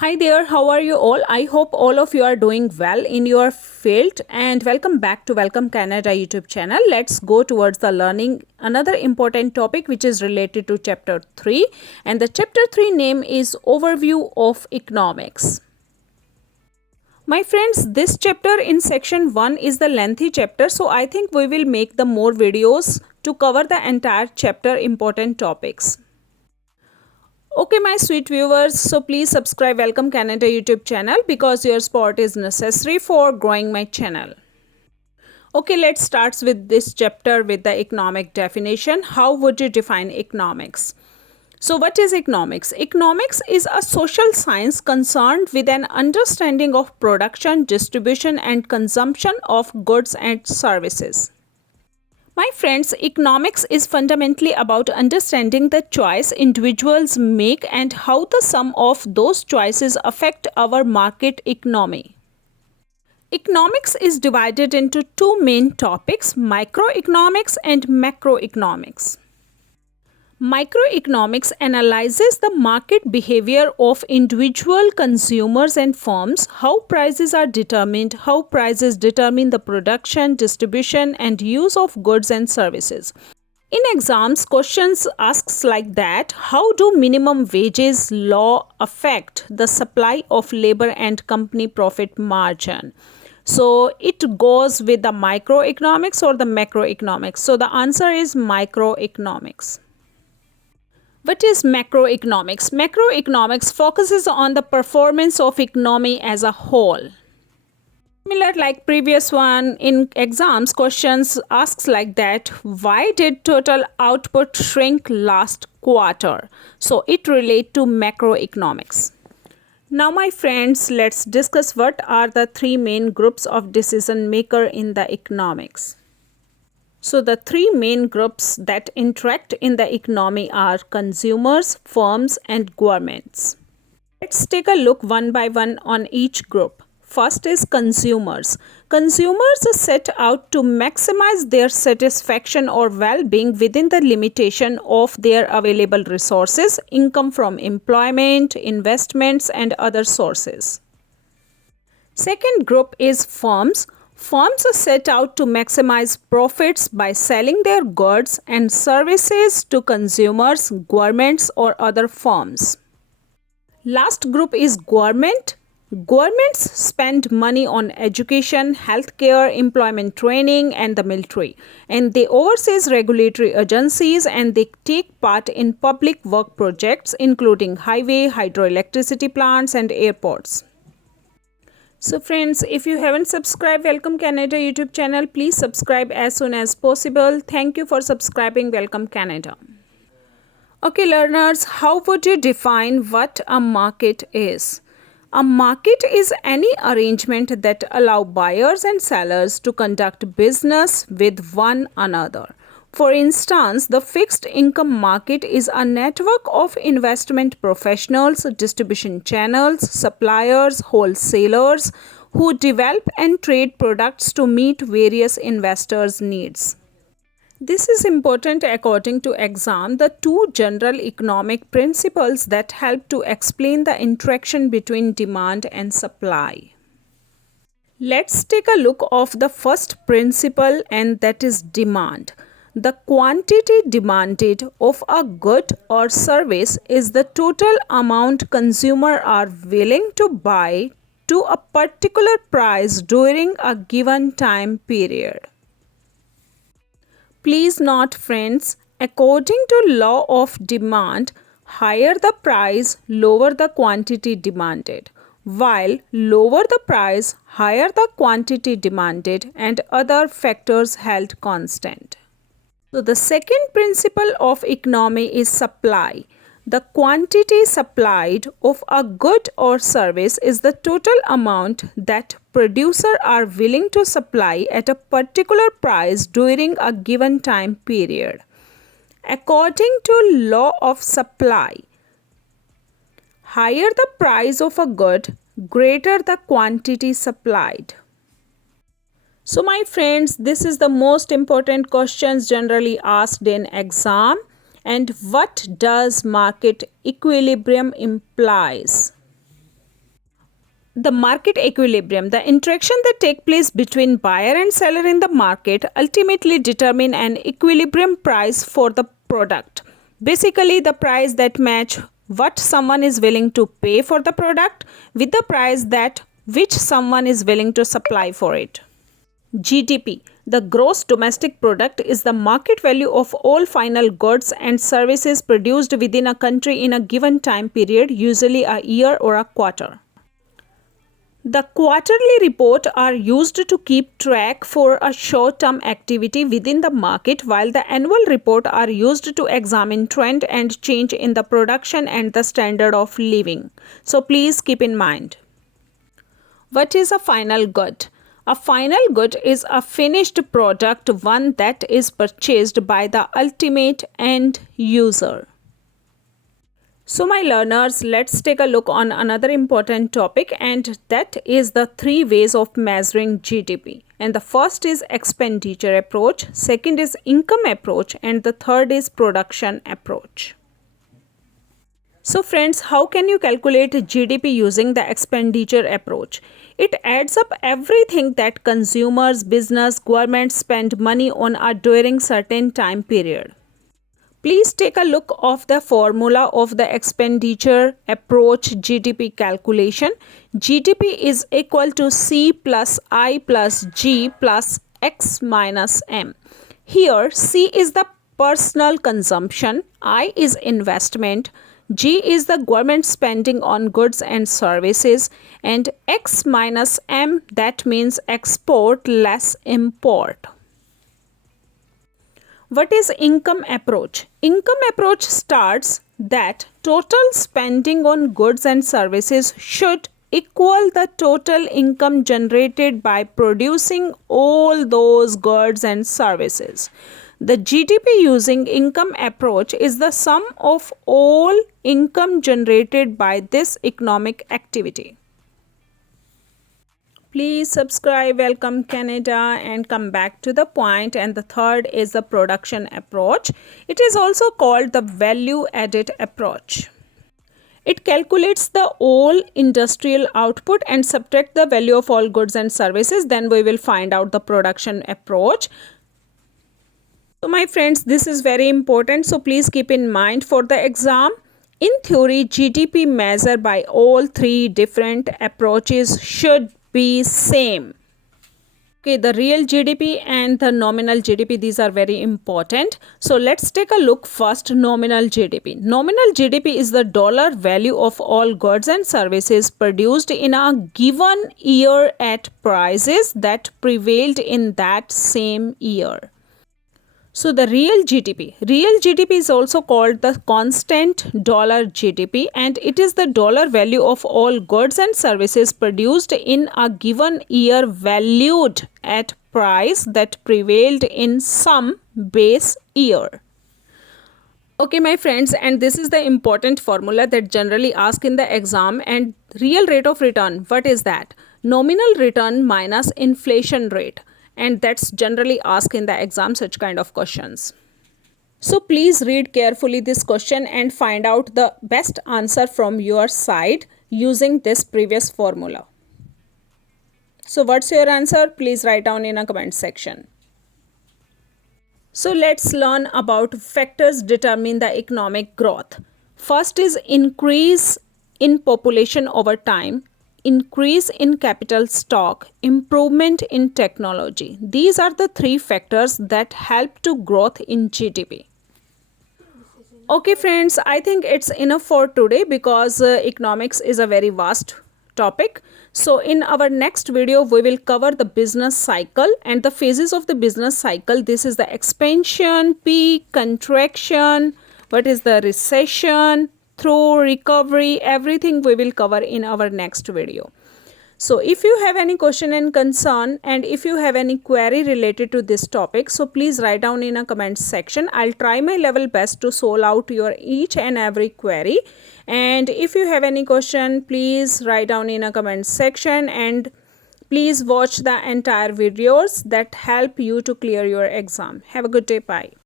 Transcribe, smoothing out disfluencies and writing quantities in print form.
Hi there, how are you all? I hope all of you are doing well in your field and welcome back to Welcome Canada YouTube channel. Let's go towards the learning another important topic which is related to chapter 3, and the chapter 3 name is Overview of Economics. My friends, this chapter in section 1 is the lengthy chapter, so I think we will make the more videos to cover the entire chapter important topics. Okay, my sweet viewers, so please subscribe Welcome Canada YouTube channel because your support is necessary for growing my channel. Okay, let's start with this chapter with the economic definition. How would you define economics? So what is economics? Economics is a social science concerned with an understanding of production, distribution and consumption of goods and services. My friends, economics is fundamentally about understanding the choice individuals make and how the sum of those choices affect our market economy. Economics is divided into two main topics, microeconomics and macroeconomics. Microeconomics analyzes the market behavior of individual consumers and firms, how prices are determined, how prices determine the production, distribution and use of goods and services. In exams, questions asks like that, how do minimum wages law affect the supply of labor and company profit margin? So it goes with the microeconomics or the macroeconomics. So the answer is microeconomics. What is macroeconomics? Macroeconomics focuses on the performance of economy as a whole. Similar like previous one, in exams questions asks like that, why did total output shrink last quarter? So it relate to macroeconomics. Now my friends, let's discuss what are the three main groups of decision maker in the economics. So the three main groups that interact in the economy are consumers, firms and governments. Let's take a look one by one on each group. First is consumers. Consumers set out to maximize their satisfaction or well-being within the limitation of their available resources, income from employment, investments and other sources. Second group is firms. Firms are set out to maximize profits by selling their goods and services to consumers, governments or other firms. Last group is government. Governments spend money on education, healthcare, employment training and the military. And they oversee regulatory agencies and they take part in public work projects including highway, hydroelectricity plants and airports. So friends, if you haven't subscribed Welcome Canada YouTube channel, please subscribe as soon as possible. Thank you for subscribing Welcome Canada. Okay learners, how would you define what a market is? A market is any arrangement that allow buyers and sellers to conduct business with one another. For instance, the fixed income market is a network of investment professionals, distribution channels, suppliers, wholesalers who develop and trade products to meet various investors' needs. This is important according to exam, the two general economic principles that help to explain the interaction between demand and supply. Let's take a look of the first principle, and that is demand. The quantity demanded of a good or service is the total amount consumers are willing to buy to a particular price during a given time period. Please note friends, according to law of demand, higher the price, lower the quantity demanded, while lower the price, higher the quantity demanded and other factors held constant. So the second principle of economy is supply. The quantity supplied of a good or service is the total amount that producers are willing to supply at a particular price during a given time period. According to law of supply, higher the price of a good, greater the quantity supplied. So my friends, this is the most important questions generally asked in exam. And what does market equilibrium implies? the market equilibrium, the interaction that take place between buyer and seller in the market ultimately determine an equilibrium price for the product. Basically, the price that match what someone is willing to pay for the product with the price that which someone is willing to supply for it. GDP, the gross domestic product, is the market value of all final goods and services produced within a country in a given time period, usually a year or a quarter. The quarterly report are used to keep track for a short-term activity within the market, while the annual report are used to examine trend and change in the production and the standard of living. So please keep in mind. What is a final good? A final good is a finished product, one that is purchased by the ultimate end user. So my learners, let's take a look on another important topic, and that is the 3 ways of measuring GDP. And the first is expenditure approach, second is income approach, and the third is production approach. So friends, how can you calculate GDP using the expenditure approach? It adds up everything that consumers, business, government spend money on during certain time period. Please take a look of the formula of the expenditure approach GDP calculation. GDP is equal to C plus I plus G plus X minus M. Here C is the personal consumption, I is investment, G is the government spending on goods and services, and X minus M, that means export less import. What is income approach? Income approach starts that total spending on goods and services should equal the total income generated by producing all those goods and services. The GDP using income approach is the sum of all income generated by this economic activity. Please subscribe, welcome Canada, and come back to the point. And the third is the production approach. It is also called the value added approach. It calculates the all industrial output and subtract the value of all goods and services. Then we will find out the production approach. So my friends, this is very important. So please keep in mind for the exam. In theory, GDP measured by all 3 different approaches should be same. Okay, the real GDP and the nominal GDP, these are very important. So let's take a look first, nominal GDP. Nominal GDP is the dollar value of all goods and services produced in a given year at prices that prevailed in that same year. So the real GDP is also called the constant dollar GDP, and it is the dollar value of all goods and services produced in a given year valued at price that prevailed in some base year. Okay my friends, and this is the important formula that generally asked in the exam. And real rate of return, what is that? Nominal return minus inflation rate. And that's generally asked in the exam, such kind of questions. So please read carefully this question and find out the best answer from your side using this previous formula. So what's your answer? Please write down in a comment section. So let's learn about factors determine the economic growth. First is increase in population over time, increase in capital stock, improvement in technology. These are the 3 factors that help to growth in GDP. Okay friends, I think it's enough for today because economics is a very vast topic. So in our next video, we will cover the business cycle and the phases of the business cycle. This is the expansion, peak, contraction, what is the recession, through recovery, everything we will cover in our next video. So if you have any question and concern, and if you have any query related to this topic, so please write down in a comment section. I'll try my level best to solve out your each and every query. And if you have any question, please write down in a comment section, and please watch the entire videos that help you to clear your exam. Have a good day. Bye.